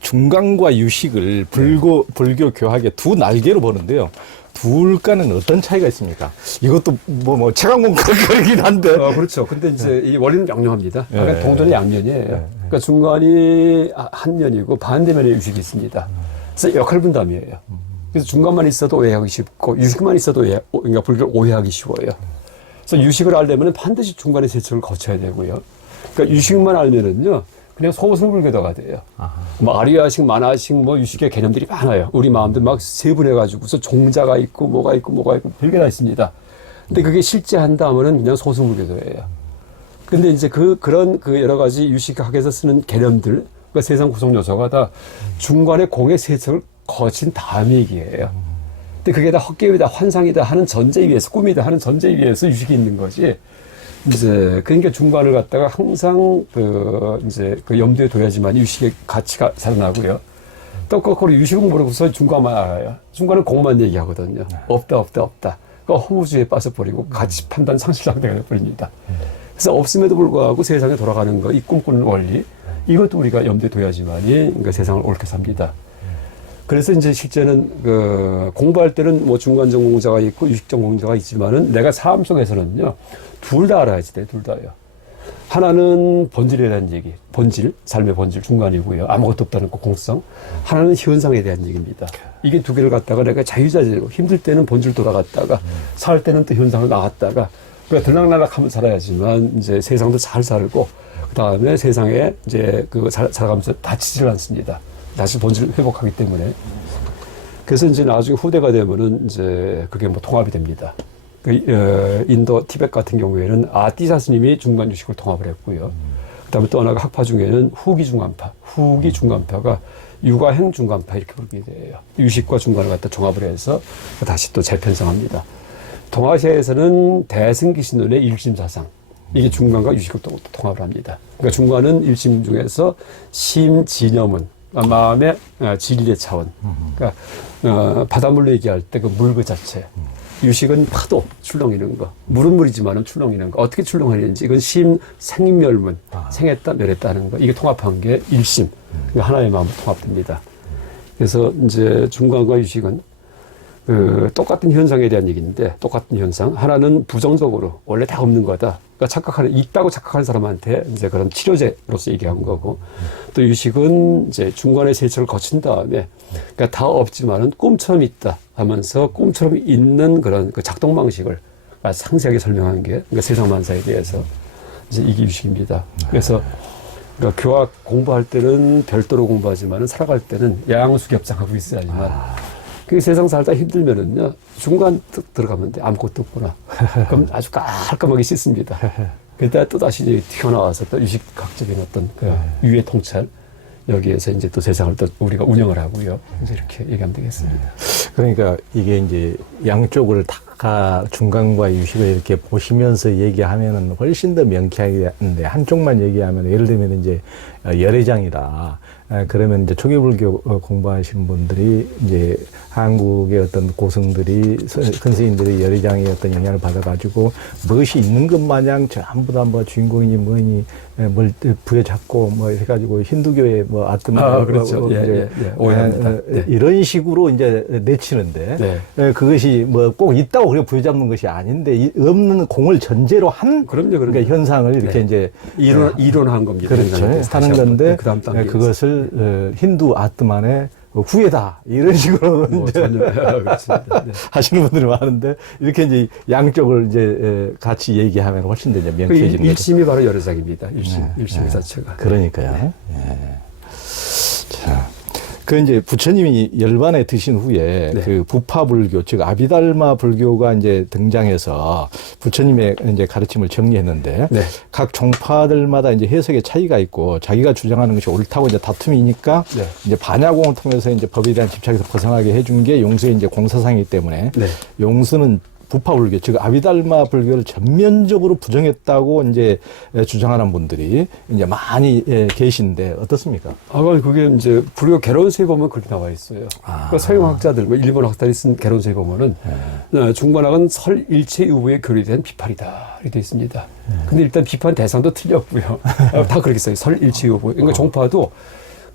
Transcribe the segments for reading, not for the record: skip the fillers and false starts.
중간과 유식을 불교 교학의 두 날개로 보는데요. 둘과는 어떤 차이가 있습니까? 이것도 뭐 체감공부긴 한데. 그렇죠. 근데 이제 이 원리는 명료합니다. 예. 그러니까 동전의 양면이에요. 그러니까 중간이 한 면이고 반대면에 유식이 있습니다. 그래서 역할 분담이에요. 그래서 중간만 있어도 오해하기 쉽고 유식만 있어도 그러니까 불교를 오해하기 쉬워요. 그래서 유식을 알려면 반드시 중간의 세척을 거쳐야 되고요. 그러니까 유식만 알면은요. 그냥 소승불교도가 돼요. 뭐 아리아식, 만화식, 뭐 유식의 개념들이 많아요. 우리 마음도 막 세분해가지고서 종자가 있고 뭐가 있고 별게 다 있습니다. 근데 그게 실제 한다면은 그냥 소승불교도예요. 근데 이제 그런 여러 가지 유식학에서 쓰는 개념들, 그러니까 세상 구성 요소가 다 중간에 공의 세척을 거친 다음 얘기예요. 근데 그게 다 헛개이다, 환상이다 하는 전제 위에서, 꿈이다 하는 전제 위에서 유식이 있는 거지. 이제 그러니까 중간을 갖다가 항상 염두에 둬야지만 유식의 가치가 살아나고요. 또 거꾸로 유식은 모르고서 중간만 알아요. 중간은 공만 얘기하거든요. 없다. 그러니까 허무주의에 빠져버리고 가치 판단 상실 상태가 되어버립니다. 그래서 없음에도 불구하고 세상에 돌아가는 거, 이 꿈꾸는 원리, 이것도 우리가 염두에 둬야지만이 그러니까 세상을 옳게 삽니다. 그래서 이제 실제는 공부할 때는 뭐 중간 전공자가 있고 유식 전공자가 있지만은 내가 삶 속에서는요 둘 다 알아야지 돼, 둘 다요. 하나는 본질에 대한 얘기, 삶의 본질 중간이고요. 아무것도 없다는 그 공성. 하나는 현상에 대한 얘기입니다. 이게 두 개를 갖다가 내가 자유자재로 힘들 때는 본질 돌아갔다가 살 때는 또 현상을 나갔다가 그러니까 들락날락하면 살아야지만 이제 세상도 잘 살고 그 다음에 세상에 이제 살아가면서 다치질 않습니다. 다시 본질을 회복하기 때문에. 그래서 이제 나중에 후대가 되면은 이제 그게 뭐 통합이 됩니다. 인도, 티벳 같은 경우에는 아띠사 스님이 중간 유식을 통합을 했고요. 그 다음에 또 하나가 학파 중에는 후기 중간파가 육아행 중간파 이렇게 부르게 돼요. 유식과 중간을 갖다 종합을 해서 다시 또 재편성합니다. 동아시아에서는 대승기신론의 일심사상. 이게 중간과 유식을 또 통합을 합니다. 그러니까 중간은 일심 중에서 심진여문. 마음의 진리의 차원. 그러니까 바닷물로 얘기할 때 그 물 그 자체. 유식은 파도, 출렁이는 거. 물은 물이지만은 출렁이는 거. 어떻게 출렁이는지. 이건 생멸문. 생했다, 멸했다 하는 거. 이게 통합한 게 일심. 그러니까 하나의 마음으로 통합됩니다. 그래서 이제 중간과 유식은 똑같은 현상에 대한 얘기인데, 똑같은 현상. 하나는 부정적으로 원래 다 없는 거다. 그러니까 있다고 착각하는 사람한테 이제 그런 치료제로서 얘기한 거고, 또 유식은 이제 중간의 세척을 거친 다음에, 그러니까 다 없지만은 꿈처럼 있다 하면서 꿈처럼 있는 그런 그 작동 방식을 상세하게 설명한 게, 그러니까 세상 만사에 대해서 이제 이게 유식입니다. 그래서 그러니까 교학 공부할 때는 별도로 공부하지만은 살아갈 때는 양수겹장하고 있어야지만. 그 세상 살다 힘들면은요, 중간 들어가면 돼. 아무것도 없구나. 그럼 아주 깔끔하게 씻습니다. 그때 또 다시 튀어나와서 또 유식학적인 어떤 유해 통찰, 여기에서 이제 또 세상을 또 우리가 운영을 하고요. 이제 이렇게 얘기하면 되겠습니다. 그러니까 이게 이제 양쪽을 다 중간과 유식을 이렇게 보시면서 얘기하면은 훨씬 더 명쾌하게 하는데 한쪽만 얘기하면 예를 들면 이제 열애장이다. 그러면 이제 초기불교 공부하시는 분들이 이제 한국의 어떤 고승들이 큰 스님들이 열애장의 어떤 영향을 받아가지고 무엇이 있는 것 마냥 전부 다 뭐 주인공이니 뭐니 뭘 부여잡고 뭐 해가지고 힌두교의 뭐 아트마 그렇죠. 오해합니다. 이런 식으로 이제 내치는데 그것이 뭐 꼭 있다고 그냥 부여잡는 것이 아닌데 없는 공을 전제로 한 그러니까 현상을 이렇게 이제 이론한 겁니다. 그렇죠. 하는 건데 그것을 힌두 아트만의 후예다 이런 식으로 뭐 이제 하시는 분들이 많은데 이렇게 이제 양쪽을 이제 같이 얘기하면 훨씬 더 이제 명쾌해지는 거죠. 일심이 바로 열애장입니다. 일심 자체가. 그러니까요. 자. 그 이제 부처님이 열반에 드신 후에 그 부파불교 즉 아비달마 불교가 이제 등장해서 부처님의 이제 가르침을 정리했는데 각 종파들마다 이제 해석의 차이가 있고 자기가 주장하는 것이 옳다고 이제 다툼이니까 이제 반야공을 통해서 이제 법에 대한 집착에서 벗어나게 해준 게 용수의 이제 공사상이기 때문에 용수는 부파불교, 즉 아비달마 불교를 전면적으로 부정했다고 이제 주장하는 분들이 이제 많이 계신데 어떻습니까? 그게 이제 불교 개론서에 보면 그렇게 나와 있어요. 그러니까 서양 학자들, 뭐 일본 학자들이 쓴 개론서에 보면은 중관학은 설일체 유부의 교리에 대한 비판이다 이렇게 돼 있습니다. 근데 일단 비판 대상도 틀렸고요. 다 그렇게 써요. 설일체 유부. 그러니까 종파도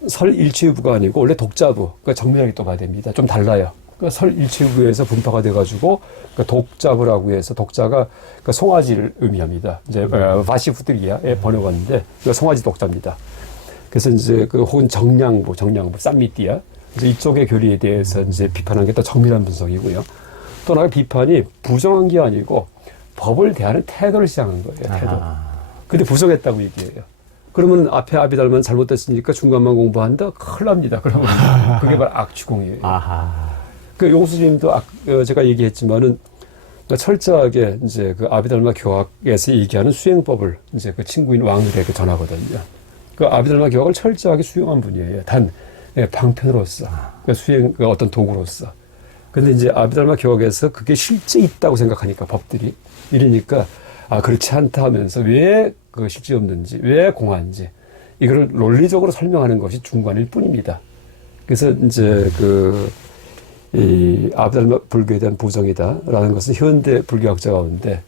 설일체유부가 아니고 원래 독자부, 그러니까 정밀하게 또 봐야 됩니다. 좀 달라요. 그러니까 설일체유부에서 분파가 돼가지고 그러니까 독자부라고 해서 독자가 그러니까 송아지를 의미합니다. 이제 바시푸드리아의 번역어인데 그 송아지 독자입니다. 그래서 이제 그 혹은 정량부, 쌈미띠아. 그래서 이쪽의 교리에 대해서 이제 비판한 게 또 정밀한 분석이고요. 또 하나 비판이 부정한 게 아니고 법을 대하는 태도를 시작한 거예요. 태도. 근데 부정했다고 얘기해요. 그러면 앞에 아비달만 잘못됐으니까 중간만 공부한다? 큰일 납니다. 그러면 그게 바로 악취공이에요. 그 용수님도 제가 얘기했지만은 철저하게 이제 그 아비달마 교학에서 얘기하는 수행법을 이제 그 친구인 왕들에게 전하거든요. 그 아비달마 교학을 철저하게 수용한 분이에요. 단 방편으로서 그 수행 그 어떤 도구로서. 근데 이제 아비달마 교학에서 그게 실제 있다고 생각하니까 법들이 이러니까 그렇지 않다 하면서 왜 그 실제 없는지, 왜 공한지 이거를 논리적으로 설명하는 것이 중관일 뿐입니다. 그래서 이제 이 아비달마 불교에 대한 부정이다라는 것은 현대 불교학자 가운데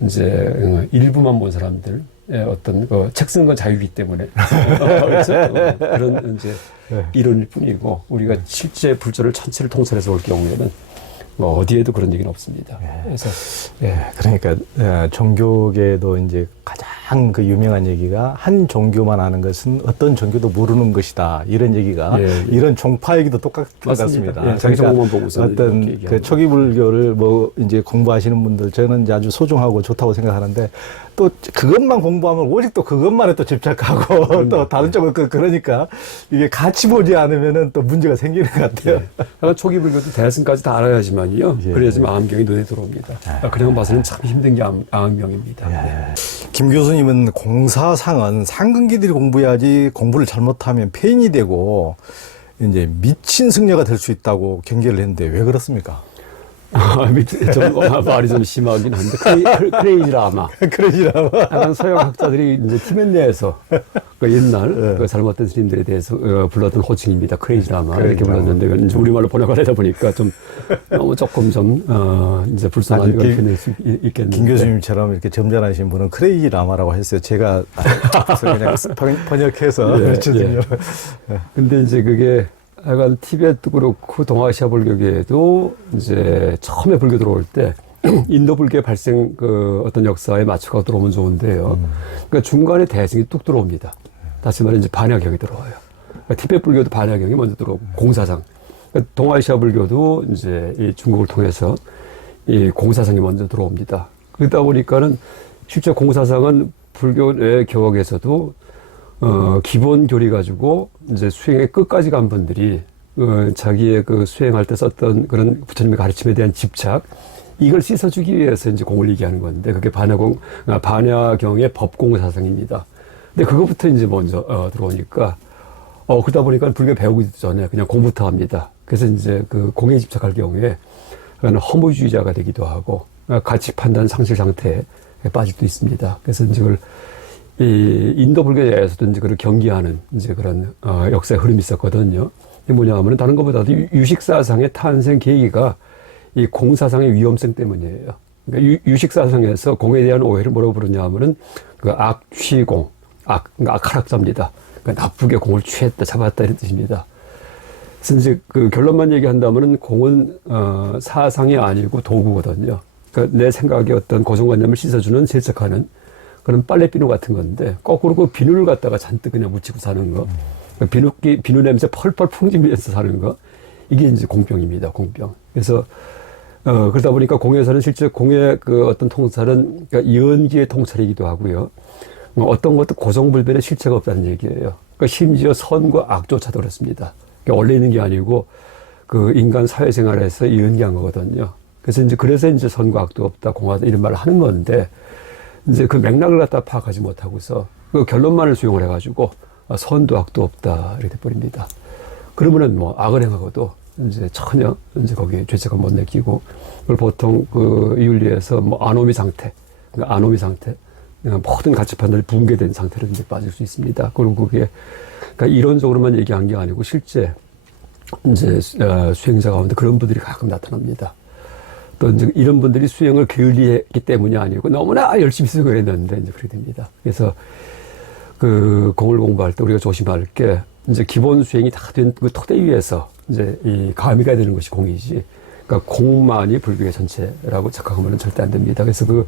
이제 일부만 본 사람들 어떤 책 쓰는 건 자유이기 때문에 그런 이제 이론일 뿐이고 우리가 실제 불조를 전체를 통찰해서 볼 경우에는 어디에도 그런 얘기는 없습니다. 그래서 그러니까 종교계도 이제 가장 그 유명한 얘기가 한 종교만 아는 것은 어떤 종교도 모르는 것이다. 이런 얘기가 이런 종파 얘기도 똑같은 것 같습니다. 그러니까 보고서 어떤 그 초기 불교를 뭐 이제 공부하시는 분들 저는 이제 아주 소중하고 좋다고 생각하는데 또 그것만 공부하면 오직 또 그것만에 또 집착하고 또 다른 쪽은 그러니까 이게 같이 보지 않으면은 또 문제가 생기는 것 같아요. 초기 불교도 대승까지 다 알아야지만요. 그래야지 암경이 눈에 들어옵니다. 그냥 봐서는 참 힘든 게 암경입니다. 김 교수님은 공사상은 상근기들이 공부해야지 공부를 잘못하면 폐인이 되고 이제 미친 승려가 될 수 있다고 경계를 했는데 왜 그렇습니까? 좀 말이 좀 심하긴 한데 크레이지라마. 크레이지라마. 약간 서양 학자들이 이제 티벳 내에서 그 옛날 그 잘못된 스님들에 대해서 불렀던 호칭입니다. 크레이지라마 이렇게 불렀는데 이제 우리말로 번역하다 보니까 좀 너무 조금 좀 이제 불쌍한 걸 표현할 수 있겠는데. 김 교수님처럼 이렇게 점잖으신 분은 크레이지라마라고 했어요. 제가 그냥 번역해서. 근데 이제 그게 약간 티벳도 그렇고 동아시아 불교계에도 이제 처음에 불교 들어올 때 인도 불교의 발생 그 어떤 역사에 맞춰가 들어오면 좋은데요. 그러니까 중간에 대승이 뚝 들어옵니다. 다시 말해 이제 반야경이 들어와요. 그러니까 티벳 불교도 반야경이 먼저 들어오고 공사상. 그러니까 동아시아 불교도 이제 이 중국을 통해서 이 공사상이 먼저 들어옵니다. 그러다 보니까는 실제 공사상은 불교의 교학에서도 기본 교리 가지고 이제 수행의 끝까지 간 분들이 자기의 그 수행할 때 썼던 그런 부처님의 가르침에 대한 집착 이걸 씻어주기 위해서 이제 공을 얘기하는 건데 그게 반야경의 법공사상입니다. 근데 그것부터 이제 먼저 들어오니까 그러다 보니까 불교 배우기 전에 그냥 공부부터 합니다. 그래서 이제 그 공에 집착할 경우에 허무주의자가 되기도 하고 가치 판단 상실 상태에 빠질 수도 있습니다. 그래서 이제 그걸 이 인도 불교에서도 이제 그걸 경계하는 이제 그런 역사의 흐름이 있었거든요. 이게 뭐냐 하면 다른 것보다도 유식사상의 탄생 계기가 이 공사상의 위험성 때문이에요. 그러니까 유식사상에서 공에 대한 오해를 뭐라고 부르냐 하면은 그 악취공, 그러니까 악할학자입니다. 그러니까 나쁘게 공을 취했다, 잡았다 이런 뜻입니다. 그래서 이제 그 결론만 얘기한다면은 공은 사상이 아니고 도구거든요. 그러니까 내 생각의 어떤 고정관념을 씻어주는 세척하는 그런 빨래비누 같은 건데 거꾸로 그 비누를 갖다가 잔뜩 그냥 묻히고 사는 거, 비누 냄새 펄펄 풍기면서 사는 거, 이게 이제 공병입니다. 공병. 그래서 그러다 보니까 공에서는 실제 공의 그 어떤 통찰은 그러니까 연기의 통찰이기도 하고요. 어떤 것도 고정불변의 실체가 없다는 얘기예요. 그러니까 심지어 선과 악조차도 그렇습니다. 그러니까 원래 있는 게 아니고 그 인간 사회생활에서 연기한 거거든요. 그래서 이제 선과 악도 없다, 공하다 이런 말을 하는 건데. 이제 그 맥락을 갖다 파악하지 못하고서 그 결론만을 수용을 해가지고 선도 악도 없다 이렇게 돼버립니다. 그러면은 뭐 악을 행하고도 이제 전혀 이제 거기에 죄책감 못 느끼고 그걸 보통 그 이윤리에서 뭐 아노미 상태, 그러니까 아노미 상태, 모든 가치 판단이 붕괴된 상태로 이제 빠질 수 있습니다. 그리고 그게 그러니까 이론적으로만 얘기한 게 아니고 실제 이제 수행자 가운데 그런 분들이 가끔 나타납니다. 또 이제 이런 분들이 수행을 게을리했기 때문이 아니고 너무나 열심히 수행을 했는데 이제 그렇게 됩니다. 그래서 그 공을 공부할 때 우리가 조심할 게 이제 기본 수행이 다 된 그 토대 위에서 이제 이 가미가 되는 것이 공이지. 그러니까 공만이 불교의 전체라고 착각하면 절대 안 됩니다. 그래서 그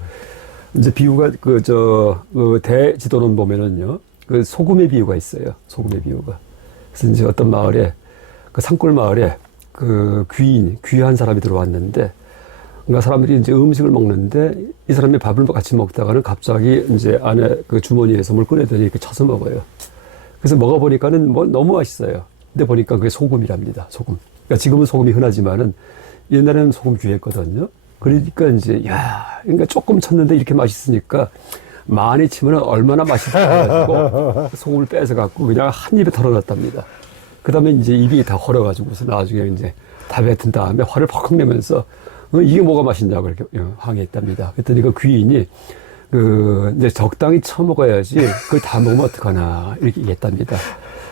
이제 비유가 그 대지도론 보면은요, 그 소금의 비유가 있어요. 소금의 비유가. 그래서 이제 어떤 마을에 그 산골 마을에 그 귀한 사람이 들어왔는데, 그러니까 사람들이 이제 음식을 먹는데 이 사람이 밥을 같이 먹다가는 갑자기 이제 안에 그 주머니에서 물 꺼내더니 이렇게 쳐서 먹어요. 그래서 먹어보니까는 뭐 너무 맛있어요. 근데 보니까 그게 소금이랍니다. 소금. 그러니까 지금은 소금이 흔하지만은 옛날에는 소금 귀했거든요. 그러니까 이제 그러니까 조금 쳤는데 이렇게 맛있으니까 많이 치면 얼마나 맛있어가지고 소금을 빼서 갖고 그냥 한 입에 털어놨답니다. 그 다음에 이제 입이 다 얼어가지고서 나중에 이제 다 뱉은 다음에 화를 퍽퍽 내면서 이게 뭐가 맛있냐고 이렇게 항의했답니다. 그랬더니 그 귀인이 이제 적당히 쳐먹어야지 그걸 다 먹으면 어떡하나 이렇게 얘기했답니다.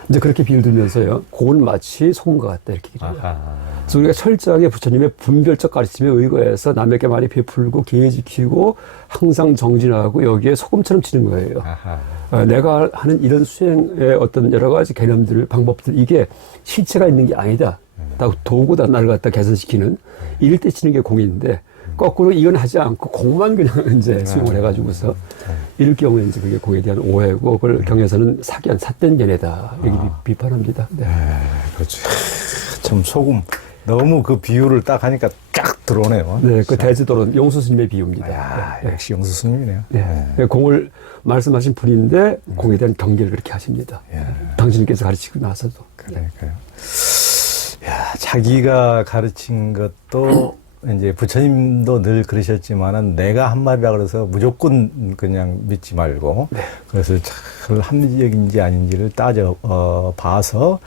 이제 그렇게 비유를 들면서요, 그건 마치 소금과 같다 이렇게 얘기해요. 그래서 우리가 철저하게 부처님의 분별적 가르침에 의거해서 남에게 많이 베풀고 계획 지키고 항상 정진하고 여기에 소금처럼 치는 거예요. 내가 하는 이런 수행의 어떤 여러 가지 개념들, 방법들, 이게 실체가 있는 게 아니다. 다 도구다 나를 갖다 개선시키는 이럴 때 치는 게 공인데, 거꾸로 이건 하지 않고 공만 그냥 이제 수용을 해가지고서 이럴 경우에 이제 그게 공에 대한 오해고, 그걸 경에서는 사견, 삿된 견해다 이렇게 비판합니다. 네. 그렇죠. 참 소금 너무 그 비유를 딱 하니까 쫙 들어오네요. 네, 그 대지도론 용수 스님의 비유입니다. 네. 역시 용수 스님이네요. 네. 공을 말씀하신 분인데 공에 대한 경계를 그렇게 하십니다. 당신께서 가르치고 나서도. 그러니까요. 자기가 가르친 것도 이제 부처님도 늘 그러셨지만은 내가 한 말이라 그래서 무조건 그냥 믿지 말고, 그래서 참 합리적인지 아닌지를 봐서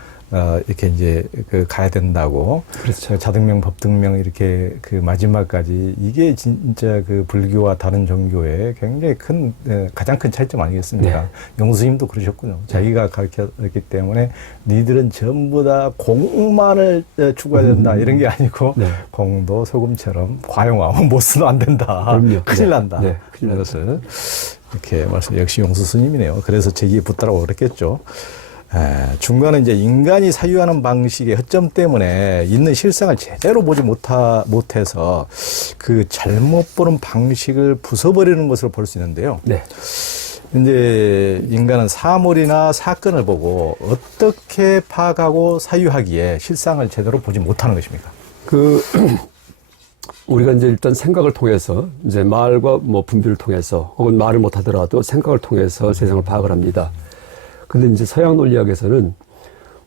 이렇게 이제 가야 된다고. 그렇죠. 자등명, 법등명 이렇게 그 마지막까지, 이게 진짜 그 불교와 다른 종교의 굉장히 가장 큰 차이점 아니겠습니까? 용수님도 그러셨군요. 자기가 가르쳤기 때문에 니들은 전부 다 공만을 추구해야 된다 이런 게 아니고, 공도 소금처럼 과용하면 못 쓰면 안 된다. 그럼요. 큰일 난다. 큰일 이런 것을 이렇게 말씀. 역시 용수 스님이네요. 그래서 제기에 붙더라고 그랬겠죠. 중간에 이제 인간이 사유하는 방식의 허점 때문에 있는 실상을 제대로 보지 못해서 그 잘못 보는 방식을 부숴버리는 것으로 볼 수 있는데요. 이제 인간은 사물이나 사건을 보고 어떻게 파악하고 사유하기에 실상을 제대로 보지 못하는 것입니까? 우리가 이제 일단 생각을 통해서 이제 말과 뭐 분별을 통해서, 혹은 말을 못 하더라도 생각을 통해서 세상을 파악을 합니다. 근데 이제 서양 논리학에서는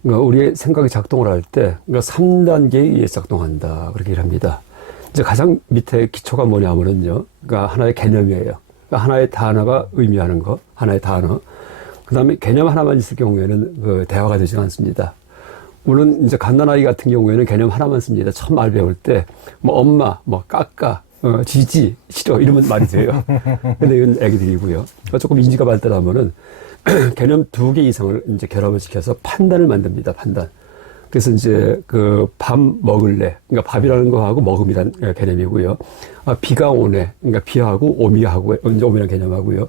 그러니까 우리의 생각이 작동을 할 때, 그러니까 3단계에 의해서 작동한다. 그렇게 얘기를 합니다. 이제 가장 밑에 기초가 뭐냐면은요, 그러니까 하나의 개념이에요. 그러니까 하나의 단어가 의미하는 거, 하나의 단어. 그 다음에 개념 하나만 있을 경우에는 그 대화가 되지 않습니다. 물론 이제 갓난아이 같은 경우에는 개념 하나만 씁니다. 처음 말 배울 때, 뭐 엄마, 뭐 까까, 지지, 싫어, 이러면 말이 돼요. 근데 이건 애기들이고요. 그러니까 조금 인지가 발달하면은 개념 2개 이상을 이제 결합을 시켜서 판단을 만듭니다. 판단. 그래서 이제 그 밥 먹을래. 그러니까 밥이라는 거하고 먹음이란 개념이고요. 비가 오네. 그러니까 비하고 오미하고 이제 오미란 개념하고요.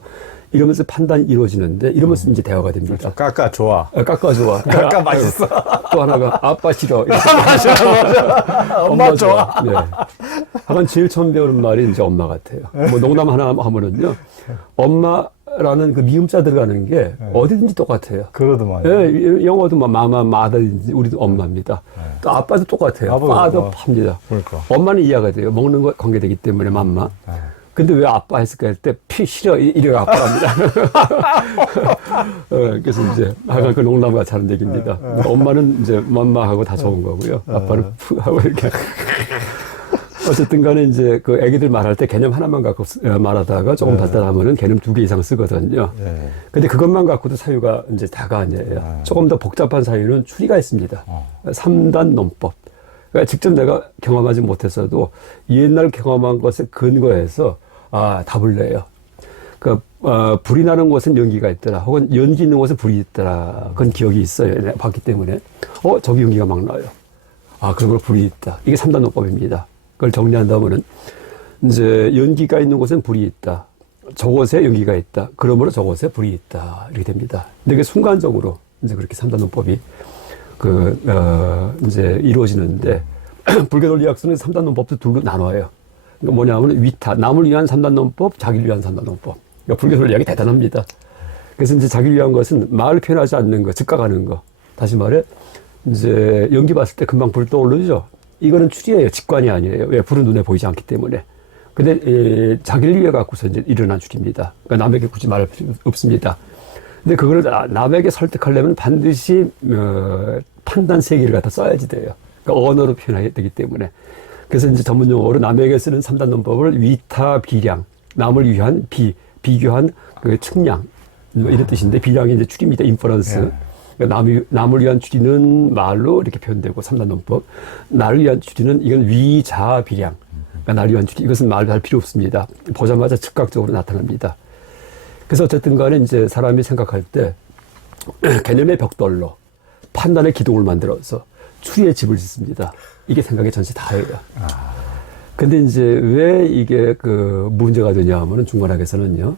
이러면서 판단이 이루어지는데, 이러면서 이제 대화가 됩니다. 까까 좋아. 까까 좋아. 까까 맛있어. 또 하나가 아빠 싫어. 맞아. 엄마 좋아. 네. 하여간 제일 처음 배우는 말이 이제 엄마 같아요. 뭐 농담 하나 하면은요, 엄마라는 그 미음자 들어가는 게 어디든지 똑같아요. 그러더만. 예, 영어도 뭐 마마, 마다든지 우리도 엄마입니다. 또 아빠도 똑같아요. 빠도 팝니다. 그러니까. 엄마는 이해가 돼요. 먹는 거 관계되기 때문에 맘마. 근데 왜 아빠 했을까 할 때 피 싫어 이래가 아빠랍니다. 그래서 이제 하여간 그 농담과 다른 얘기입니다. 엄마는 이제 맘마하고 다 좋은 거고요. 아빠는 푸 하고 이렇게. 어쨌든 간에 이제 그 애기들 말할 때 개념 하나만 갖고 말하다가 조금 발달하면은 개념 2개 이상 쓰거든요. 근데 그것만 갖고도 사유가 이제 다가 아니에요. 조금 더 복잡한 사유는 추리가 있습니다. 3단 논법. 그러니까 직접 내가 경험하지 못했어도 옛날 경험한 것에 근거해서 답을 내요. 그러니까 불이 나는 곳은 연기가 있더라. 혹은 연기 있는 곳에 불이 있더라. 그건 기억이 있어요. 봤기 때문에. 저기 연기가 막 나요. 그런 걸 불이 있다. 이게 3단 논법입니다. 그걸 정리한다면은 이제 연기가 있는 곳엔 불이 있다. 저곳에 연기가 있다. 그러므로 저곳에 불이 있다. 이렇게 됩니다. 근데 그게 순간적으로 이제 그렇게 3단 논법이 이제 이루어지는데 불교 논리학서는 3단 논법도 둘로 나눠요. 그러니까 뭐냐면 위타, 남을 위한 3단 논법, 자기를 위한 3단 논법. 그러니까 불교 논리학이 대단합니다. 그래서 이제 자기를 위한 것은 말을 표현하지 않는 거, 즉각하는 거. 다시 말해, 이제 연기 봤을 때 금방 불 떠오르죠. 이거는 추리예요. 직관이 아니에요. 왜? 불은 눈에 보이지 않기 때문에. 근데 자기를 위해 갖고서 이제 일어난 추리입니다. 그러니까 남에게 굳이 말할 필요 없습니다. 근데 그걸 남에게 설득하려면 반드시 판단 세계를 갖다 써야지 돼요. 그러니까 언어로 표현해야 되기 때문에. 그래서 이제 전문 용어로 남에게 쓰는 3단 논법을 위타 비량, 남을 위한 비교한 그 측량 이런 뜻인데 비량이 이제 추리입니다. 인퍼런스. 그러니까 남을 위한 추리는 말로 이렇게 표현되고 3단 논법. 나를 위한 추리는 이건 위자 비량. 그러니까 나를 위한 추리. 이것은 말을 할 필요 없습니다. 보자마자 즉각적으로 나타납니다. 그래서 어쨌든 간에 이제 사람이 생각할 때 개념의 벽돌로 판단의 기둥을 만들어서 추리의 집을 짓습니다. 이게 생각의 전체 다예요. 근데 이제 왜 이게 그 문제가 되냐 하면은 중간학에서는요.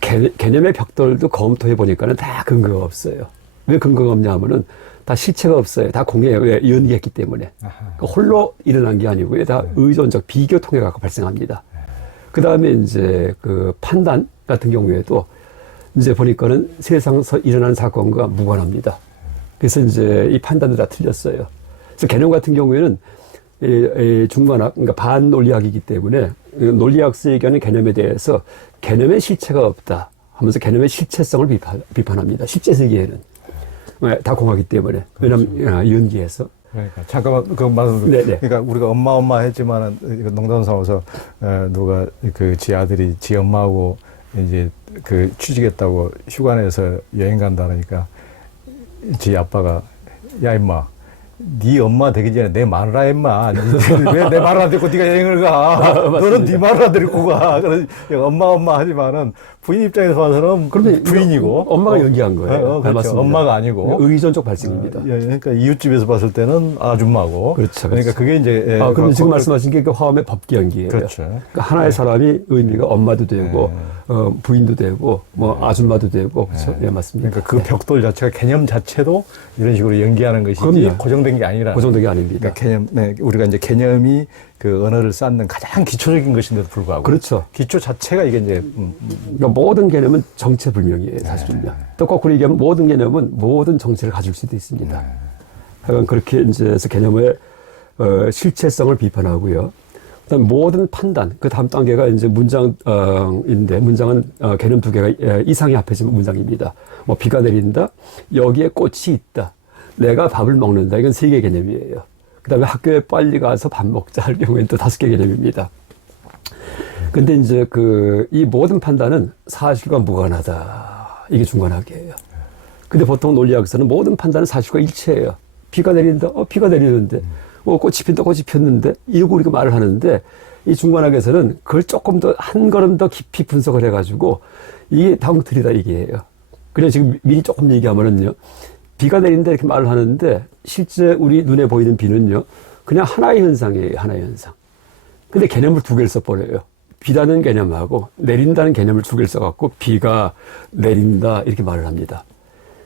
개념의 벽돌도 검토해 보니까는 다 근거가 없어요. 왜 근거가 없냐 하면은 다 실체가 없어요. 다 공예예요. 왜? 연기했기 때문에. 그러니까 홀로 일어난 게 아니고요. 다 의존적 비교 통해 갖고 발생합니다. 그 다음에 이제 그 판단 같은 경우에도 이제 보니까는 세상에서 일어난 사건과 무관합니다. 그래서 이제 이 판단도 다 틀렸어요. 그래서 개념 같은 경우에는 중간학, 그러니까 반논리학이기 때문에 논리학서의 의견은 개념에 대해서 개념의 실체가 없다 하면서 개념의 실체성을 비판합니다. 실제 세계에는. 다 공하기 때문에. 왜냐하면 연기해서. 그러니까 잠깐만 그 말씀. 그러니까 우리가 엄마 했지만은 농담 삼아서 누가 그 지 아들이 지 엄마하고 이제 그 취직했다고 휴가 내서 여행 간다니까 지 아빠가 야 임마 네 엄마 되기 전에 내 마누라 임마 왜 내 말을 안 듣고 네가 여행을 가 너는 네 말을 안 듣고 가 그래서 엄마 하지만은 부인 입장에서 봐서는 그런데 부인이고 엄마가 연기한 거예요. 그렇죠. 엄마가 아니고 의존적 발생입니다. 그러니까 이웃집에서 봤을 때는 아줌마고 그렇죠. 그러니까 그게 이제 그런데 지금 말씀하신 게 그 화엄의 법기 연기예요. 그렇죠. 그러니까 하나의 사람이 의미가 엄마도 되고 부인도 되고 뭐 아줌마도 되고 그렇죠. 네, 맞습니다. 그러니까 그 벽돌 자체가 개념 자체도 이런 식으로 연기하는 것이지 그럼요. 고정된 게 아니라 고정된 게 아닙니다. 그러니까 우리가 이제 개념이 그 언어를 쌓는 가장 기초적인 것인데도 불구하고 그렇죠. 기초 자체가 이게 이제 그러니까 모든 개념은 정체불명이에요, 사실은요. 또 거꾸로 얘기하면 모든 개념은 모든 정체를 가질 수도 있습니다. 그렇게 이제 해서 개념의 실체성을 비판하고요. 그다음 모든 판단, 그 다음 단계가 이제 문장인데 문장은 개념 두 개가 이상이 합해진 문장입니다. 뭐 비가 내린다, 여기에 꽃이 있다, 내가 밥을 먹는다, 이건 세 개 개념이에요. 그다음에 학교에 빨리 가서 밥 먹자 할 경우에는 또 5개 개념입니다. 근데 이제 이 모든 판단은 사실과 무관하다. 이게 중간학이에요. 근데 보통 논리학에서는 모든 판단은 사실과 일치해요. 비가 내린다? 비가 내리는데. 꽃이 핀다? 꽃이 폈는데? 이러고 우리가 말을 하는데, 이 중간학에서는 그걸 조금 더, 한 걸음 더 깊이 분석을 해가지고, 이게 다음틀이다, 이게예요. 그래, 지금 미리 조금 얘기하면은요, 비가 내린다 이렇게 말을 하는데, 실제 우리 눈에 보이는 비는요, 그냥 하나의 현상이에요, 하나의 현상. 근데 개념을 두 개를 써버려요. 비라는 개념하고 내린다는 개념을 두 개를 써갖고 비가 내린다 이렇게 말을 합니다.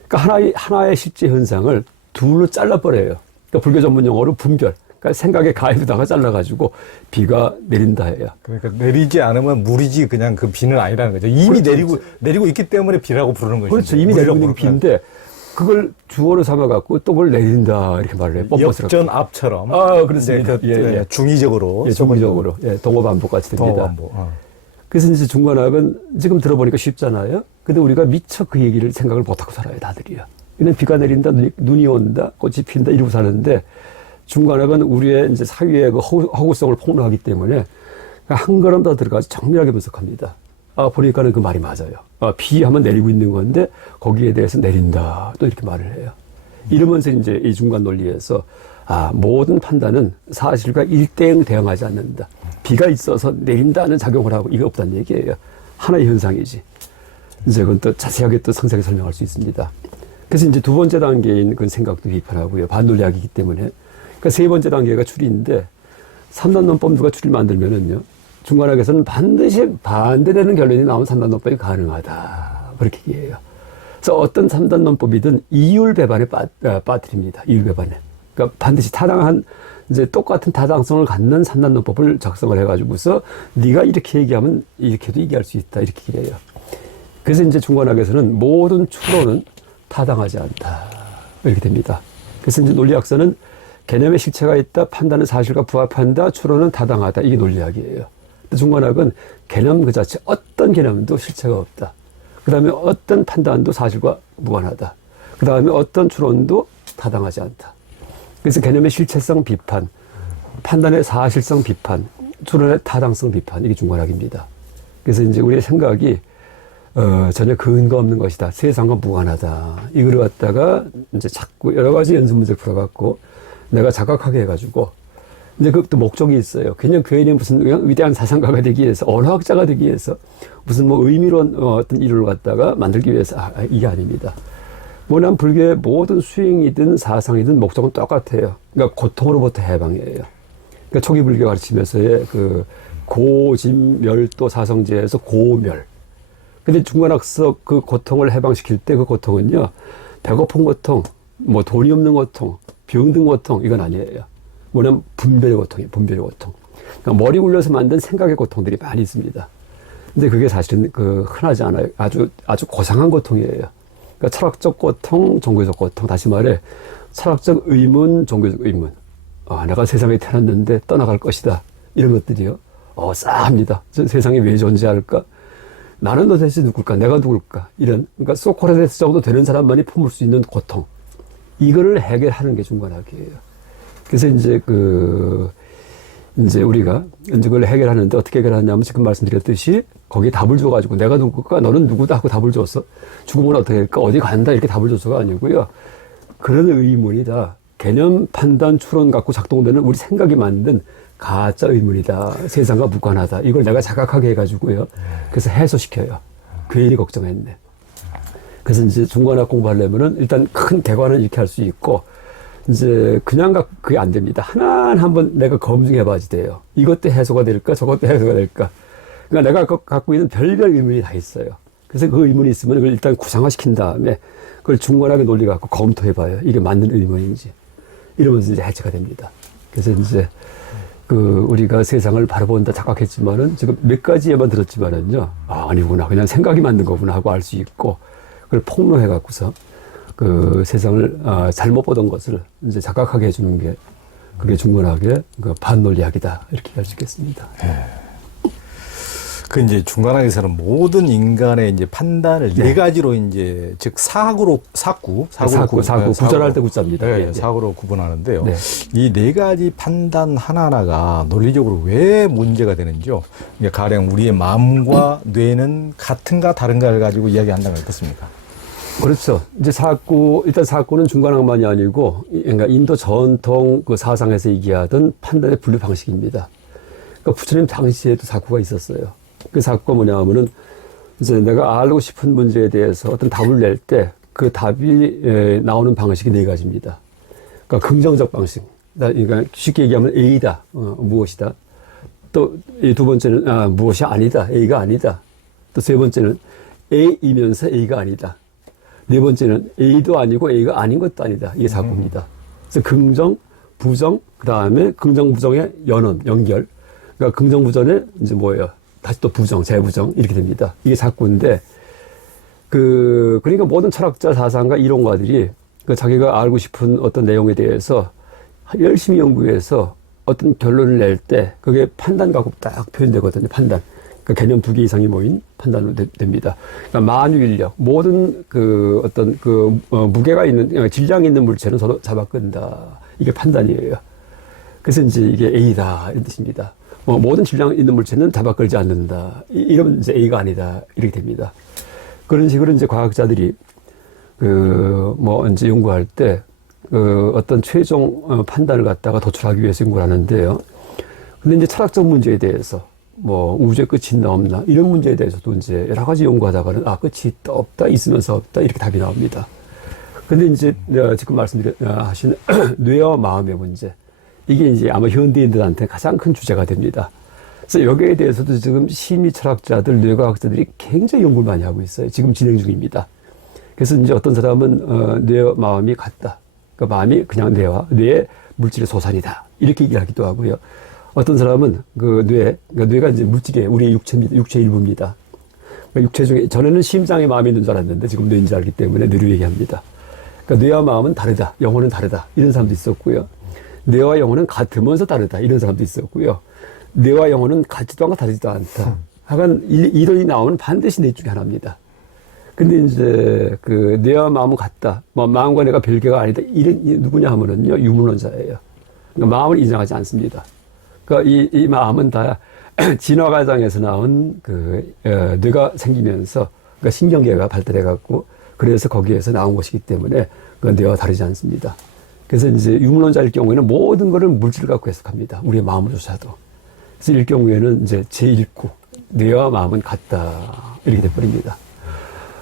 그러니까 하나의 실제 현상을 둘로 잘라버려요. 그러니까 불교 전문 용어로 분별. 그러니까 생각의 가에다가 잘라가지고 비가 내린다 해요. 그러니까 내리지 않으면 물이지 그냥 그 비는 아니라는 거죠. 이미 그렇죠. 내리고 있기 때문에 비라고 부르는 거죠. 그렇죠. 이미 내리고 있는 게 비인데 그걸 주어로 삼아갖고 또 그걸 내린다 이렇게 말을 해요. 역전 앞처럼. 그렇습니다. 예. 중의적으로. 중의적으로. 동어 반복 같이 됩니다. 동어 반복. 그래서 이제 중간학은 지금 들어보니까 쉽잖아요. 근데 우리가 미처 그 얘기를 생각을 못하고 살아요, 다들이요. 그냥 비가 내린다, 눈이 온다, 꽃이 핀다 이러고 사는데 중간학은 우리의 이제 사유의 그 허구성을 폭로하기 때문에 한 걸음 더 들어가서 정밀하게 분석합니다. 보니까는 그 말이 맞아요. 비 하면 내리고 있는 건데 거기에 대해서 내린다 또 이렇게 말을 해요. 이러면서 이제 이 중간 논리에서 모든 판단은 사실과 일대응 대응하지 않는다. 비가 있어서 내린다는 작용을 하고 이게 없다는 얘기예요. 하나의 현상이지. 이제 그건 또 자세하게 또 상세하게 설명할 수 있습니다. 그래서 이제 두 번째 단계인 그 생각도 비판하고요. 반논리학이기 때문에. 그러니까 세 번째 단계가 추리인데 3단 논법 누가 추리를 만들면은요. 중간학에서는 반드시 반대되는 결론이 나온 3단 논법이 가능하다. 그렇게 얘기해요. 그래서 어떤 3단 논법이든 이율 배반에 빠뜨립니다. 이율 배반에. 그러니까 반드시 타당한 이제 똑같은 타당성을 갖는 3단 논법을 작성을 해가지고서 네가 이렇게 얘기하면 이렇게도 얘기할 수 있다 이렇게 얘기해요. 그래서 이제 중관학에서는 모든 추론은 타당하지 않다 이렇게 됩니다. 그래서 이제 논리학서는 개념의 실체가 있다, 판단은 사실과 부합한다, 추론은 타당하다 이게 논리학이에요. 근데 중관학은 개념 그 자체 어떤 개념도 실체가 없다. 그 다음에 어떤 판단도 사실과 무관하다. 그 다음에 어떤 추론도 타당하지 않다. 그래서 개념의 실체성 비판, 판단의 사실성 비판, 추론의 타당성 비판, 이게 중관학입니다. 그래서 이제 우리의 생각이, 전혀 근거 없는 것이다. 세상과 무관하다. 이거를 갖다가 이제 자꾸 여러 가지 연습 문제를 풀어갖고 내가 자각하게 해가지고, 이제 그것도 목적이 있어요. 그냥 괜히 무슨 위대한 사상가가 되기 위해서, 언어학자가 되기 위해서, 무슨 뭐 의미론 어떤 일을 갖다가 만들기 위해서, 이게 아닙니다. 뭐냐면 불교의 모든 수행이든 사상이든 목적은 똑같아요. 그러니까 고통으로부터 해방이에요. 그러니까 초기 불교 가르치면서의 그 고짐멸도 사성제에서 고멸. 근데 중관학서 그 고통을 해방시킬 때 그 고통은요, 배고픈 고통, 뭐 돈이 없는 고통, 병든 고통, 이건 아니에요. 뭐냐면 분별의 고통이에요, 분별의 고통. 그러니까 머리 굴려서 만든 생각의 고통들이 많이 있습니다. 근데 그게 사실은 흔하지 않아요. 아주 고상한 고통이에요. 그러니까 철학적 고통, 종교적 고통, 다시 말해 철학적 의문, 종교적 의문. 내가 세상에 태어났는데 떠나갈 것이다. 이런 것들이요. 싸합니다. 세상에 왜 존재할까? 나는 도대체 누굴까? 내가 누굴까? 이런, 그러니까 소크라테스 정도 되는 사람만이 품을 수 있는 고통. 이거를 해결하는 게 중관학이에요. 그래서 이제 우리가 그걸 해결하는데 어떻게 해결하냐면 지금 말씀드렸듯이 거기에 답을 줘가지고 내가 누굴까? 너는 누구다? 하고 답을 줬어. 죽으면 어떻게 할까? 어디 간다? 이렇게 답을 줘서가 아니고요. 그런 의문이다. 개념, 판단, 추론 갖고 작동되는 우리 생각이 만든 가짜 의문이다. 세상과 무관하다. 이걸 내가 자각하게 해가지고요. 그래서 해소시켜요. 괜히 걱정했네. 그래서 이제 중관학 공부하려면은 일단 큰 개관은 이렇게 할 수 있고, 이제 그냥 그게 안 됩니다. 하나하나 한번 내가 검증해봐야지 돼요. 이것도 해소가 될까? 저것도 해소가 될까? 그러니까 내가 갖고 있는 별별 의문이 다 있어요. 그래서 그 의문이 있으면 그걸 일단 구상화시킨 다음에 그걸 중관학의 논리 갖고 검토해봐요. 이게 맞는 의문인지. 이러면서 이제 해체가 됩니다. 그래서 이제 우리가 세상을 바라본다 착각했지만은 지금 몇 가지 예만 들었지만은요. 아니구나. 그냥 생각이 만든 거구나 하고 알 수 있고, 그걸 폭로해갖고서 세상을 잘못 보던 것을 이제 자각하게 해주는 게 그게 중관학의 반논리학이다 이렇게 할 수 있겠습니다. 이제 중관학에서는 모든 인간의 이제 판단을 네 가지로 이제 즉 사구 구절할 때 구자입니다. 네, 사구로 구분하는데요. 네. 이 네 가지 판단 하나하나가 논리적으로 왜 문제가 되는지요? 그러니까 가령 우리의 마음과 뇌는 같은가 다른가를 가지고 이야기한다면 어떻습니까? 그렇죠. 이제 일단 사구는 중관학만이 아니고, 그러니까 인도 전통 사상에서 얘기하던 판단의 분류 방식입니다. 그러니까 부처님 당시에도 사구가 있었어요. 그 사구가 뭐냐 하면은, 이제 내가 알고 싶은 문제에 대해서 어떤 답을 낼 때 그 답이 나오는 방식이 네 가지입니다. 그러니까 긍정적 방식. 그러니까 쉽게 얘기하면 A다. 무엇이다. 또 두 번째는 무엇이 아니다. A가 아니다. 또 세 번째는 A이면서 A가 아니다. 네 번째는 A도 아니고 A가 아닌 것도 아니다. 이게 사구입니다. 그래서 긍정, 부정, 그 다음에 긍정, 부정의 연결. 그러니까 긍정, 부정에 이제 뭐예요? 다시 또 부정, 재부정, 이렇게 됩니다. 이게 사구인데, 그러니까 모든 철학자, 사상가, 이론가들이 자기가 알고 싶은 어떤 내용에 대해서 열심히 연구해서 어떤 결론을 낼 때 그게 판단 갖고 딱 표현되거든요. 판단. 그러니까 개념 2개 이상이 모인 판단으로 됩니다. 그러니까 만유인력, 모든 무게가 있는, 질량이 있는 물체는 서로 잡아끈다. 이게 판단이에요. 그래서 이제 이게 A다. 이런 뜻입니다. 모든 질량 있는 물체는 잡아끌지 않는다. 이러면 이제 A가 아니다. 이렇게 됩니다. 그런 식으로 이제 과학자들이, 이제 연구할 때, 어떤 최종 판단을 갖다가 도출하기 위해서 연구를 하는데요. 근데 이제 철학적 문제에 대해서, 우주의 끝이 있나 없나, 이런 문제에 대해서도 이제 여러 가지 연구하다가는, 끝이 있다, 없다, 있으면서 없다, 이렇게 답이 나옵니다. 근데 이제 지금 하신 뇌와 마음의 문제, 이게 이제 아마 현대인들한테 가장 큰 주제가 됩니다. 그래서 여기에 대해서도 지금 심리 철학자들, 뇌과학자들이 굉장히 연구를 많이 하고 있어요. 지금 진행 중입니다. 그래서 이제 어떤 사람은 뇌와 마음이 같다. 그러니까 마음이 그냥 뇌의 물질의 소산이다. 이렇게 얘기하기도 하고요. 어떤 사람은 그러니까 뇌가 이제 물질이에요. 우리의 육체입니다. 육체의 일부입니다. 그러니까 육체 중에 전에는 심장에 마음이 있는 줄 알았는데 지금 뇌인 줄 알기 때문에 뇌로 얘기합니다. 그러니까 뇌와 마음은 다르다. 영혼은 다르다. 이런 사람도 있었고요. 뇌와 영혼은 같으면서 다르다. 이런 사람도 있었고요. 뇌와 영혼은 같지도 않고 다르지도 않다. 하여간 이론이 나오면 반드시 뇌 중에 하나입니다. 근데 이제 그 뇌와 마음은 같다. 뭐 마음과 뇌가 별개가 아니다. 이런 누구냐 하면은요 유물론자예요. 그러니까 마음을 인정하지 않습니다. 그러니까 이 마음은 다 진화 과정에서 나온 뇌가 생기면서 그러니까 신경계가 발달해 갖고 그래서 거기에서 나온 것이기 때문에 그 뇌와 다르지 않습니다. 그래서 이제 유물론자일 경우에는 모든 것을 물질을 갖고 해석합니다. 우리의 마음을조차도. 그래서 일 경우에는 이제 제1구 뇌와 마음은 같다 이렇게 돼버립니다.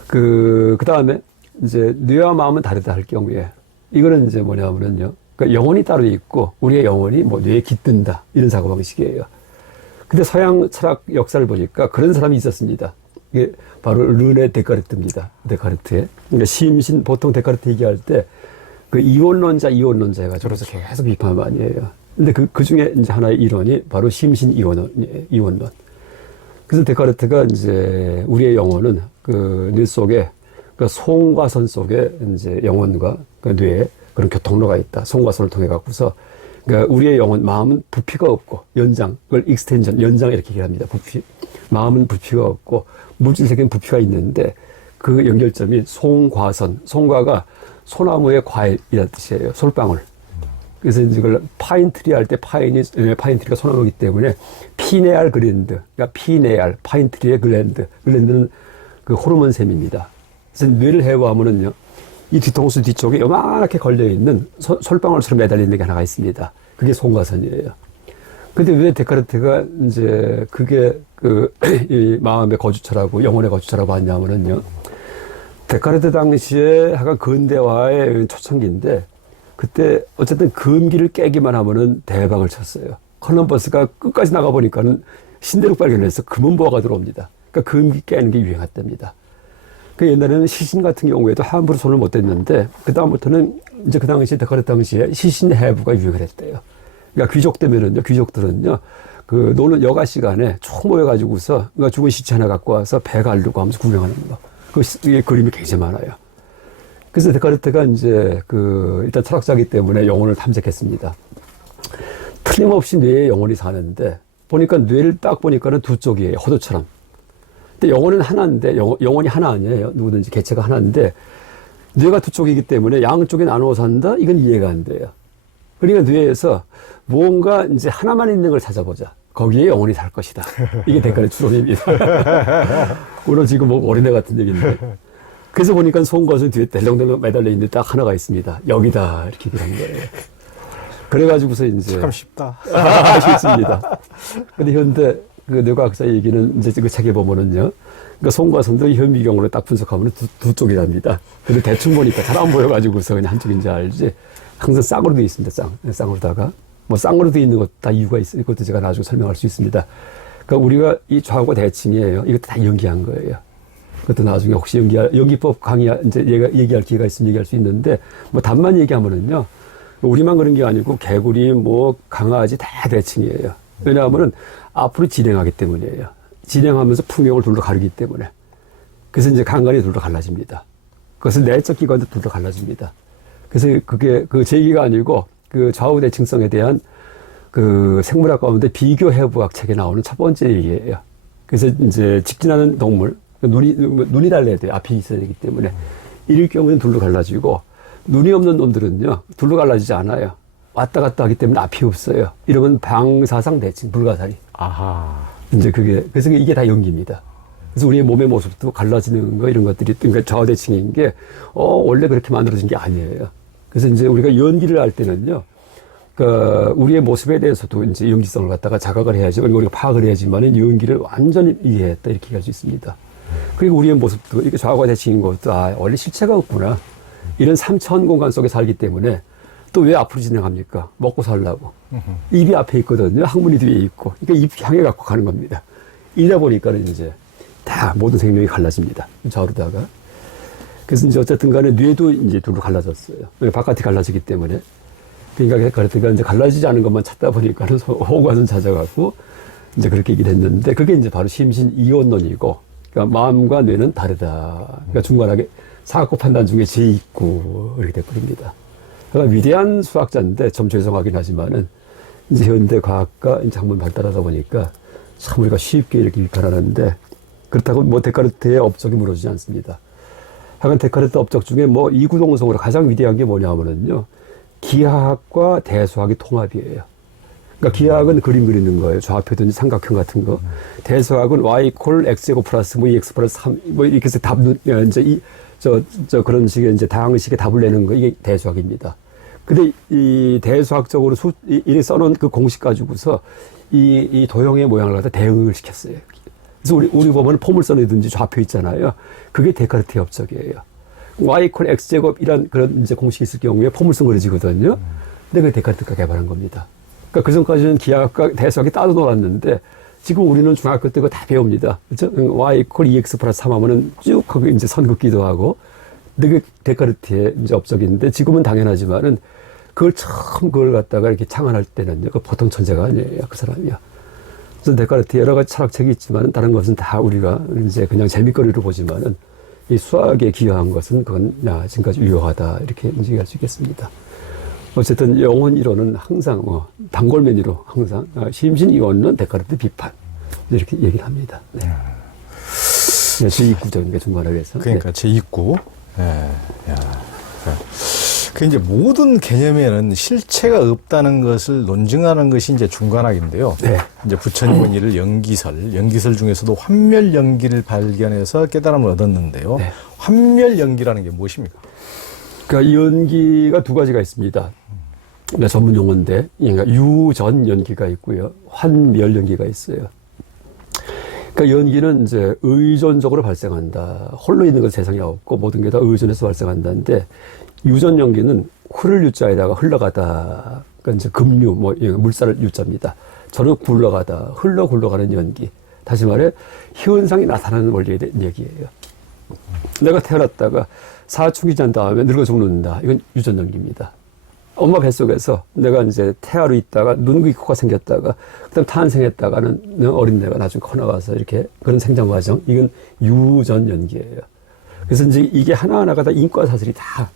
그 다음에 이제 뇌와 마음은 다르다 할 경우에 이거는 이제 뭐냐면요. 그러니까 영혼이 따로 있고 우리의 영혼이 뭐 뇌에 깃든다 이런 사고방식이에요. 근데 서양 철학 역사를 보니까 그런 사람이 있었습니다. 이게 바로 르네 데카르트입니다. 데카르트의. 그러니까 심신 보통 데카르트 얘기할 때 그 이원론자 해가지고 그래서 계속 비판을 많이 해요. 근데 그 중에 이제 하나의 이론이 바로 심신 이원론. 그래서 데카르트가 이제 우리의 영혼은 그 뇌 속에 그 송과 선 속에 이제 영혼과 그 뇌에 그런 교통로가 있다. 송과 선을 통해 갖고서 그러니까 우리의 영혼, 마음은 부피가 없고 연장, 그걸 익스텐전, 연장 이렇게 얘기합니다. 부피. 마음은 부피가 없고 물질적인 부피가 있는데 그 연결점이 송과선. 송과가 소나무의 과일이라는 뜻이에요. 솔방울. 그래서 이걸 파인트리 할 때 파인트리가 소나무이기 때문에 피네알 글랜드, 그러니까 피네알, 파인트리의 글랜드는 그 호르몬샘입니다. 그래서 뇌를 해부하면은요, 이 뒤통수 뒤쪽에 요만하게 걸려있는 솔방울처럼 매달리는 게 하나가 있습니다. 그게 송과선이에요. 근데 왜 데카르트가 이제 그게 이 마음의 거주처라고, 영혼의 거주처라고 하냐면은요, 데카르트 당시에 하가 근대화의 초창기인데, 그때 어쨌든 금기를 깨기만 하면은 대박을 쳤어요. 콜럼버스가 끝까지 나가보니까는 신대륙 발견해서 금은보화가 들어옵니다. 그러니까 금기 깨는 게 유행했답니다. 그 옛날에는 시신 같은 경우에도 함부로 손을 못 댔는데, 그다음부터는 이제 그 당시에, 데카르트 당시에 시신 해부가 유행을 했대요. 그러니까 귀족들은요, 그 노는 여가 시간에 총 모여가지고서, 그러니까 죽은 시체 하나 갖고 와서 배 가르고 하면서 구경하는 거. 그 그림이 굉장히 많아요. 그래서 데카르트가 이제 일단 철학자이기 때문에 영혼을 탐색했습니다. 틀림없이 뇌에 영혼이 사는데, 보니까 뇌를 딱 보니까는 두 쪽이에요. 호두처럼. 근데 영혼은 하나인데, 영혼이 하나 아니에요. 누구든지 개체가 하나인데, 뇌가 두 쪽이기 때문에 양쪽에 나누어 산다? 이건 이해가 안 돼요. 그러니까 뇌에서 무언가 이제 하나만 있는 걸 찾아보자. 거기에 영혼이 살 것이다. 이게 데카르트 추론입니다. 물론 지금 뭐 어린애 같은 얘기인데. 그래서 보니까 송곳은 뒤에 델렁델렁 매달려 있는데 딱 하나가 있습니다. 여기다. 이렇게 얘기한 거예요. 그래가지고서 이제. 참 쉽다. 쉽습니다. 근데 현대 뇌과학자 얘기는 이제 그 책에 보면은요. 그러니까 송과 선도 현미경으로 딱 분석하면 두 쪽이랍니다. 근데 대충 보니까 잘 안 보여가지고서 그냥 한쪽인지 알지. 항상 쌍으로 되어 있습니다. 쌍으로다가. 뭐 쌍으로 되어 있는 것도 다 이유가 있어요. 이것도 제가 나중에 설명할 수 있습니다. 그러니까 우리가 이 좌우가 대칭이에요. 이것도 다 연기한 거예요. 그것도 나중에 혹시 연기법 강의, 이제 얘기할 기회가 있으면 얘기할 수 있는데, 뭐 답만 얘기하면은요, 우리만 그런 게 아니고, 개구리, 뭐, 강아지 다 대칭이에요. 왜냐하면은 앞으로 진행하기 때문이에요. 진행하면서 풍경을 둘러 가르기 때문에. 그래서 이제 간간이 둘러 갈라집니다. 그것은 내적 기관도 둘러 갈라집니다. 그래서 그게 제 얘기가 아니고, 좌우 대칭성에 대한 생물학 가운데 비교 해부학 책에 나오는 첫 번째 얘기예요. 그래서 이제 직진하는 동물, 눈이 달려야 돼요. 앞이 있어야 되기 때문에. 이럴 경우에는 둘로 갈라지고, 눈이 없는 놈들은요, 둘로 갈라지지 않아요. 왔다 갔다 하기 때문에 앞이 없어요. 이러면 방사상 대칭, 불가사리. 아하. 이제 그래서 이게 다 연기입니다. 그래서 우리의 몸의 모습도 갈라지는 거, 이런 것들이, 그러니까 좌우대칭인 게, 원래 그렇게 만들어진 게 아니에요. 그래서 이제 우리가 연기를 할 때는요, 우리의 모습에 대해서도 이제 연기성을 갖다가 자각을 해야지, 우리가 파악을 해야지만은 연기를 완전히 이해했다, 이렇게 할 수 있습니다. 그리고 우리의 모습도 이렇게 좌우가 대칭인 것도, 원래 실체가 없구나. 이런 3차원 공간 속에 살기 때문에 또 왜 앞으로 진행합니까? 먹고 살라고. 입이 앞에 있거든요. 항문이 뒤에 있고. 그러니까 입 향해 갖고 가는 겁니다. 이러다 보니까는 이제 다 모든 생명이 갈라집니다. 좌우로다가. 그래서 이제 어쨌든 간에 뇌도 이제 둘로 갈라졌어요. 바깥이 갈라지기 때문에. 그러니까 이제 갈라지지 않은 것만 찾다 보니까는 호구화는 찾아가고 이제 그렇게 얘기를 했는데 그게 이제 바로 심신 이원론이고 그러니까 마음과 뇌는 다르다. 그러니까 중간하게 사고 판단 중에 제2구 이렇게 돼버립니다. 그러니까 위대한 수학자인데 좀 죄송하긴 하지만은 이제 현대 과학과 이제 한번 발달하다 보니까 참 우리가 쉽게 이렇게 비판하는데 그렇다고 뭐 데카르트의 업적이 무너지지 않습니다. 하여간 데카르트 업적 중에 뭐 이구동성으로 가장 위대한 게 뭐냐면은요. 기하학과 대수학의 통합이에요. 그러니까 기하학은 그림 그리는 거예요. 좌표든지 삼각형 같은 거. 대수학은 y 콜 x제곱 플러스 뭐 2x 플러스 3 뭐 이렇게 해서 답 이제 그런 식의 이제 다양한 식의 답을 내는 거 이게 대수학입니다. 근데 이 대수학적으로 이렇게 써놓은 그 공식 가지고서 이 도형의 모양을 갖다 대응을 시켰어요. 그래서 우리 보면 포물선이든지 좌표 있잖아요. 그게 데카르트의 업적이에요. y 이퀄 x제곱이란 그런 이제 공식이 있을 경우에 포물선 그려지거든요. 근데 그게 데카르트가 개발한 겁니다. 그러니까 그 전까지는 기하학과 대수학이 따로 놀았는데 지금 우리는 중학교 때 그거 다 배웁니다. 그렇죠? y 이퀄 2x 플러스 3 하면은 쭉 거기 이제 선 긋기도 하고. 근데 그게 데카르트의 이제 업적인데 지금은 당연하지만은 그걸 처음 그걸 갖다가 이렇게 창안할 때는 그 보통 천재가 아니에요. 그 사람이야. 그래서 데카르트 여러 가지 철학책이 있지만 다른 것은 다 우리가 이제 그냥 재미거리로 보지만은 이 수학에 기여한 것은 그건 지금까지 유효하다 이렇게 인식할 수 있겠습니다. 어쨌든 영혼 이론은 항상 단골메뉴로 항상 심신 이원론 데카르트 비판 이렇게 얘기를 합니다. 네. 네, 제2구적인 게 중간에 해서. 그러니까 네. 제2구. 네. 그 이제 모든 개념에는 실체가 없다는 것을 논증하는 것이 이제 중간학인데요. 네. 이제 부처님은 이를 연기설 중에서도 환멸 연기를 발견해서 깨달음을 얻었는데요. 네. 환멸 연기라는 게 무엇입니까? 그러니까 연기가 두 가지가 있습니다. 그러니까 전문 용어인데, 그러니까 유전 연기가 있고요, 환멸 연기가 있어요. 그러니까 연기는 이제 의존적으로 발생한다. 홀로 있는 건 세상에 없고 모든 게 다 의존해서 발생한다는데. 유전 연기는 흐를 유자에다가 흘러가다. 그러니까 이제 급류, 물살을 유자입니다. 저는 굴러가다, 굴러가는 연기. 다시 말해, 현상이 나타나는 원리에 대한 얘기예요. 내가 태어났다가 사춘기 지난 다음에 늙어 죽는다. 이건 유전 연기입니다. 엄마 뱃속에서 내가 이제 태아로 있다가 눈, 귀, 코가 생겼다가, 그 다음 탄생했다가는 어린애가 나중에 커나가서 이렇게 그런 생장 과정. 이건 유전 연기예요. 그래서 이제 이게 하나하나가 다 인과 사슬이 다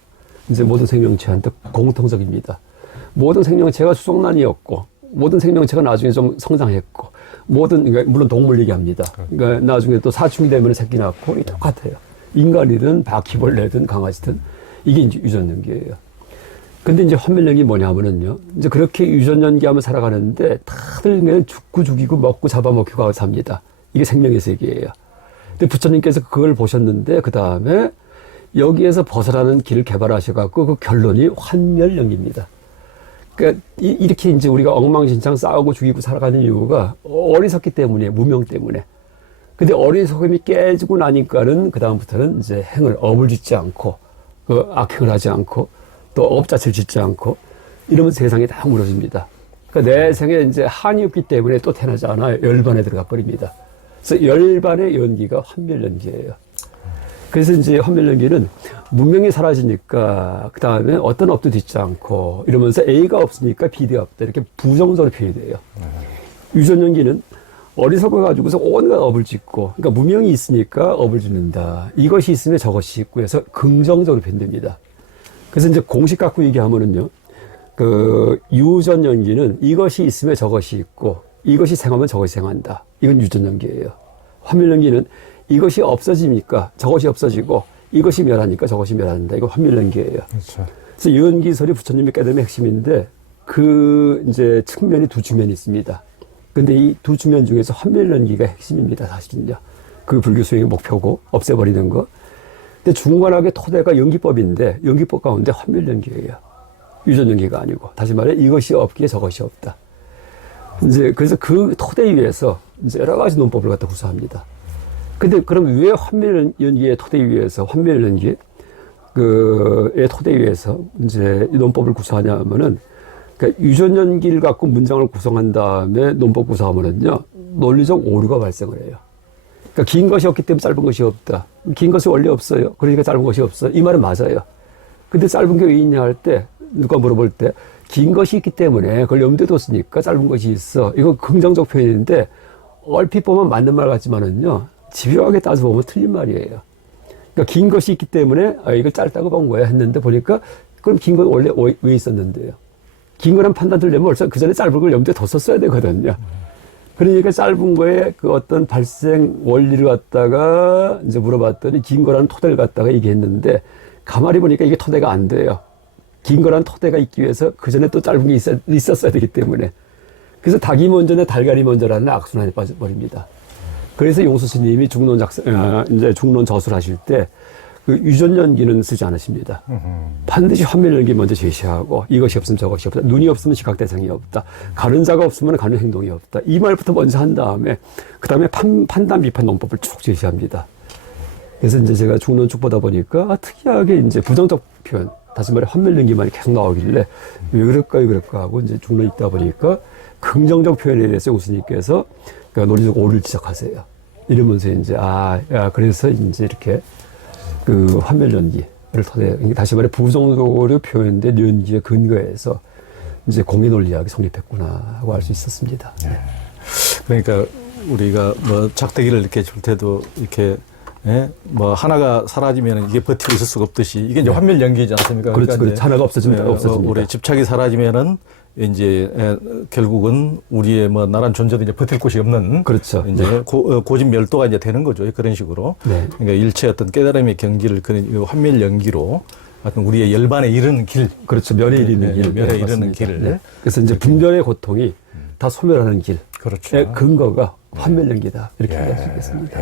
이제 모든 생명체한테 공통적입니다. 모든 생명체가 수송난이었고, 모든 생명체가 나중에 좀 성장했고, 그러니까 물론 동물 얘기합니다. 그러니까 나중에 또 사춘기 되면 새끼 낳고, 이게 똑같아요. 인간이든 바퀴벌레든 강아지든 이게 이제 유전연기예요. 근데 이제 환멸연기 뭐냐면은요, 이제 그렇게 유전연기하면 살아가는데 다들 그냥 죽고 죽이고 먹고 잡아먹히고 하고 삽니다. 이게 생명의 세계예요. 근데 부처님께서 그걸 보셨는데 그 다음에 여기에서 벗어나는 길을 개발하셔갖고 그 결론이 환멸연기입니다. 그러니까 이렇게 이제 우리가 엉망진창 싸우고 죽이고 살아가는 이유가 어리석기 때문에, 무명 때문에. 근데 어리석음이 깨지고 나니까는 그 다음부터는 이제 업을 짓지 않고, 악행을 하지 않고, 또 업 자체를 짓지 않고, 이러면 세상이 다 무너집니다. 그러니까 내 생에 이제 한이 없기 때문에 또 태어나지 않아요. 열반에 들어가 버립니다. 그래서 열반의 연기가 환멸연기예요. 그래서 이제 환멸연기는 문명이 사라지니까 그 다음에 어떤 업도 짓지 않고 이러면서 A가 없으니까 B가 없다. 이렇게 부정적으로 표현이 돼요. 유전연기는 어리석어가지고서 온갖 업을 짓고, 그러니까 무명이 있으니까 업을 짓는다. 이것이 있으면 저것이 있고 해서 긍정적으로 표현됩니다. 그래서 이제 공식 갖고 얘기하면은요, 유전연기는 이것이 있으면 저것이 있고, 이것이 생하면 저것이 생한다. 이건 유전연기예요. 환멸연기는 이것이 없어지니까 저것이 없어지고, 이것이 멸하니까 저것이 멸한다. 이거 환멸연기예요. 그렇죠. 그래서 연기설이 부처님의 깨달음의 핵심인데, 이제 측면이 두 측면이 있습니다. 근데 이 두 측면 중에서 환멸연기가 핵심입니다, 사실은요. 그 불교 수행의 목표고, 없애버리는 거. 근데 중간학의 토대가 연기법인데, 연기법 가운데 환멸연기예요. 유전연기가 아니고. 다시 말해, 이것이 없기에 저것이 없다. 이제, 그래서 그 토대 위에서 이제 여러 가지 논법을 갖다 구사합니다. 근데 그럼 왜 환멸연기의 토대 위에서, 환멸연기의 토대 위에서 이제 이 논법을 구사하냐 하면은, 그러니까 유전연기를 갖고 문장을 구성한 다음에 논법 구사하면은요, 논리적 오류가 발생을 해요. 그러니까 긴 것이 없기 때문에 짧은 것이 없다. 긴 것이 원래 없어요. 그러니까 짧은 것이 없어. 이 말은 맞아요. 근데 짧은 게 왜 있냐 할 때 누가 물어볼 때 긴 것이 있기 때문에 그걸 염두에 뒀으니까 짧은 것이 있어. 이거 긍정적 표현인데 얼핏 보면 맞는 말 같지만은요. 집요하게 따져보면 틀린 말이에요. 그러니까 긴 것이 있기 때문에 이걸 짧다고 본 거야 했는데 보니까 그럼 긴 건 원래 왜 있었는데요. 긴 거란 판단 들려면 벌써 그 전에 짧은 걸 염두에 뒀었어야 되거든요. 그러니까 짧은 거에 그 어떤 발생 원리를 갖다가 이제 물어봤더니 긴 거라는 토대를 갖다가 얘기했는데 가만히 보니까 이게 토대가 안 돼요. 긴 거라는 토대가 있기 위해서 그 전에 또 짧은 게 있었어야 되기 때문에. 그래서 닭이 먼저네 달걀이 먼저라는 악순환에 빠져버립니다. 그래서 용수 스님이 이제 중론 저술 하실 때 그 유전 연기는 쓰지 않으십니다. 반드시 환멸 연기 먼저 제시하고 이것이 없으면 저것이 없다. 눈이 없으면 시각 대상이 없다. 가는 자가 없으면 가는 행동이 없다. 이 말부터 먼저 한 다음에 그 다음에 판단 비판 논법을 쭉 제시합니다. 그래서 이제 제가 중론 쭉 보다 보니까 특이하게 이제 부정적 표현, 다시 말해 환멸 연기만이 계속 나오길래 왜 그럴까 하고 이제 중론 읽다 보니까 긍정적 표현에 대해서 용수님께서 그러니까 논리적 오류를 지적하세요. 이러면서 이제 그래서 이제 이렇게 그 환멸 연기를 토대, 다시 말해 부정적으로 표현된 연기의 근거에서 이제 공의 논리학이 성립했구나 하고 알 수 있었습니다. 네. 그러니까 우리가 뭐 작대기를 이렇게 줄 때도 이렇게 뭐 하나가 사라지면 이게 버티고 있을 수가 없듯이 이게 이제 환멸 연기지 않습니까? 그렇죠. 그러니까 하나가 없어집니다. 우리 집착이 사라지면은 이제 결국은 우리의 뭐 나란 존재도 이제 버틸 곳이 없는 그렇죠. 이제 고진멸도가 이제 되는 거죠. 그런 식으로. 네. 그러니까 일체 어떤 깨달음의 경기를 그런 환멸 연기로 하여튼 우리의 열반에 이르는 길. 그렇죠. 면에 이르는 길. 면에 이르는 길을. 네. 그래서 이제 분별의 고통이 다 소멸하는 길. 그렇죠. 근거가 환멸 연기다. 이렇게 얘기할 수 있겠습니다.